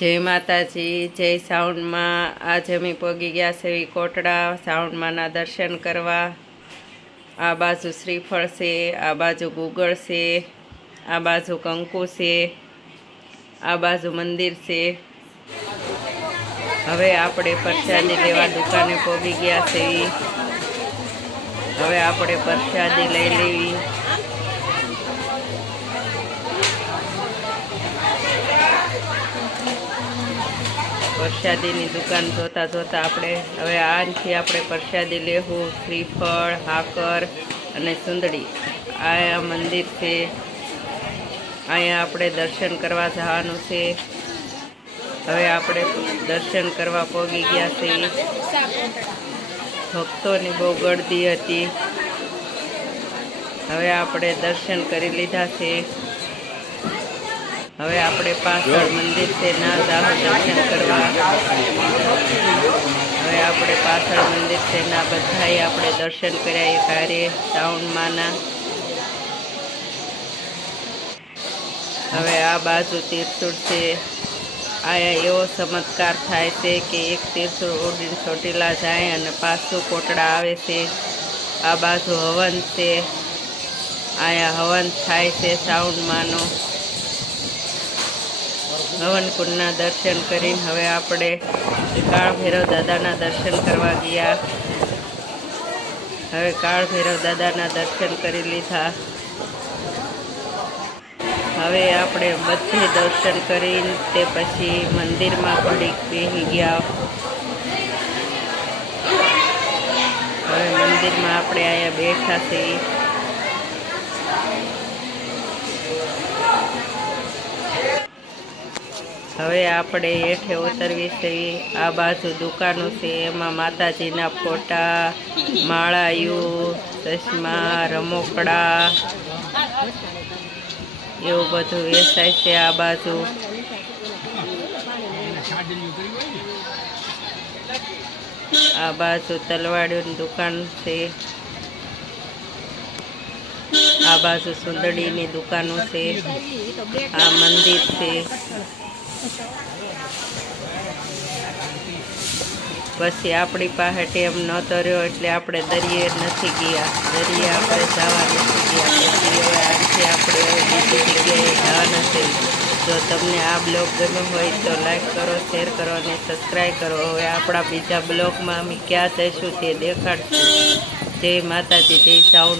जय माताजी। जय साउंड में। आज अमी पगी गया से कोटड़ा साउंड माना दर्शन करवा। आ बाजू श्रीफल से, आ बाजू गुगल से, आ बाजू कंकु से, आ बाजू मंदिर से। हवे आपणे प्रसादी लेवा दुकाने पगी गया से। हवे आपणे प्रसादी लई लेवी। प्रसादी दुकान जोता जोता आपणे हवे आनथी आपणे प्रसादी लेवुं। श्रीफळ, हाकर अने सुंदड़ी। आ मंदिर से। अहींया आपणे दर्शन करवा जवानुं छे। हवे आपणे दर्शन करवा पहोंची गया छे। भक्तोनी बहु गर्दी हती। हवे आपणे दर्शन करी लीधा छे। हवे आपणे पाछळ मंदिर से ना जाओ दर्शन करवा। हवे आपणे पाछळ मंदिर से ना बधाए आपणे दर्शन कर्या कार्य साउंड माना। हवे आ बाजू तीरसूळ छे। आया एवो चमत्कार थाय छे कि एक तीरसूळ उडीने ચોટીલા जाए अने पाछुं कोटड़ा आवे छे। आ बाजू हवन छे। आया हवन थाय छे साउंड मानो। हवन कुंडना दर्शन करीने हवे आपणे काळ भैरव दादाना दर्शन करवा गया। हवे काळ भैरव दादाना दर्शन करी लीधा। हवे आपणे बधे दर्शन करीने ते पछी मंदिरमां घडीक बेही गया। हवे मंदिरमां आपणे आया बेठा छे। हवे आपणे हेठे उतरवी छे। आ बाजू दुकानो छे। एमां माताजीना फोटा, माळायु, चश्मा, रमोकड़ा एवुं बधुं वेचाय छे। आ बाजू आ बाजू तलवाड़ीनी दुकान छे। आ बाजू सुंदड़ीनी दुकानो छे। आ मंदिर छे। पछी आपणी पासे टेम नतो रह्यो एटले आपणे दरिये नथी गया। दरिये आपणे जवा नथी गया। पछी हवे आजथी आपणे बीजी जग्याए जवाना छे। जो तमने आ ब्लॉग गम्यो होय तो लाइक करो, शेर करो अने सब्सक्राइब करो। हवे आपणा बीजा ब्लॉगमां अमे क्यां जईशुं ते देखाडशुं। जय माताजी। जय साउंड।